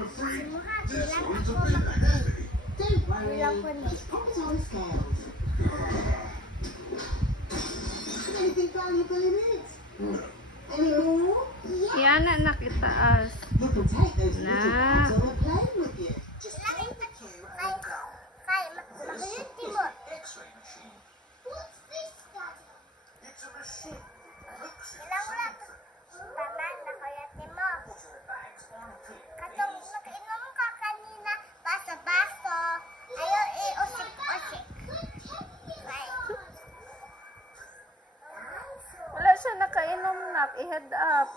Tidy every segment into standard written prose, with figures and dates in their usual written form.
Don't worry, just pop it on the scales. Anything valuable in it? Any more? Yan na nakitaas. You can take those little Nah. bags on a plane with you. Just X-ray machine. What's this, Daddy? It's a machine. Looks at Ilang wala something. Paman na kuyate mo. Put in the bags on a plate. Katong nakainom ka kanina, basa-baso. Ayaw usik-usik. Right. Wala siya nakainom na. I-head up.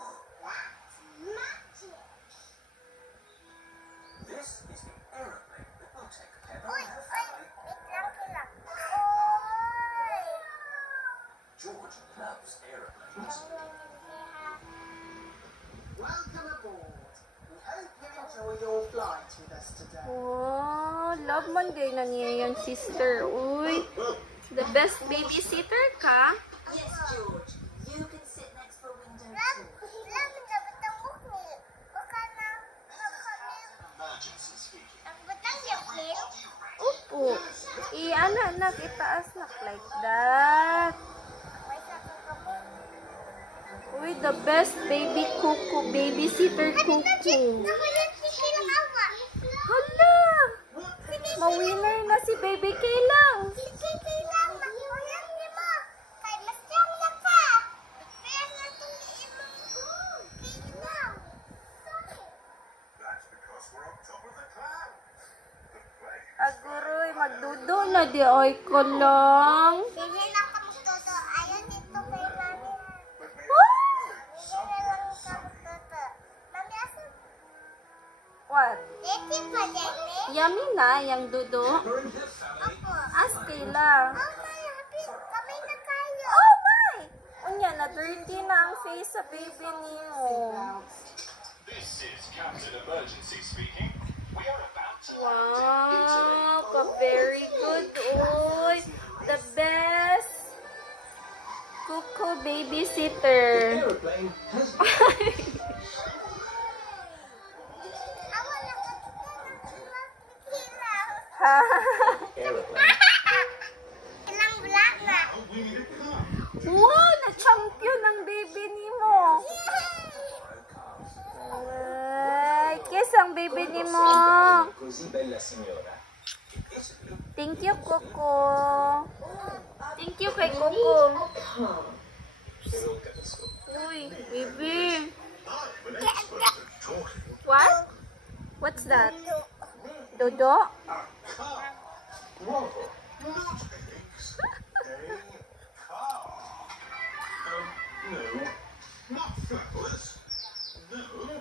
Magic. This is the aeroplane that will take Kevin Uy, and her uy, family. wait lang kilang. Uy. George loves aeroplanes. welcome aboard. We hope you enjoy your flight with us today. Oh, love Monday na niya yung sister. Uy, the best babysitter ka? Yes, George. You can sit next for window Lam, two. lam, dapat ang bukni. Baka na, Emergency speaking. ang batang yakin. Upo. I-ano, nak, itaas nak like that. May sakit ako. Uy, the best baby kuku, babysitter kuku. Nakulit si Kilang awa. Hala! Ma-winner na si baby Kaylang. Si Kilang, nakulit ni mo. Kay mas strong na ka. Kaya nga itong imong Kilang. Sorry. That's because we're on top of the clouds. The plane. Aguroy, magdudo na di oy ko lang. Hindi na ka magtuto. Ayaw dito kay Mami. What? Hindi na lang ka magtuto. Mami, asan? What? Dito pa, Jenny? Yummy na, yung dudo. Her and her family. Opo. As Kayla. Oh, my happy. Kami na kayo. Oh my! Unya, na dirty na ang face sa baby niyo. This is Captain Emergency speaking. We are about to Wow, ka very good. Uy, the best kuku babysitter. aeroplane has Awa na ka kita ng Kilang. Ha? aeroplane. Kilang wala na. We need a car. Wow, na-champion ang baby ni mo. Ay, kiss ang baby ni mo. Così bella signora. Thank you, Coco. Thank you kay Coco. Pero capisco. Uy, baby. I'm an expert at talking. What? What's that? Dodo? Whoa, not eggs. A car. No, not flowers. No.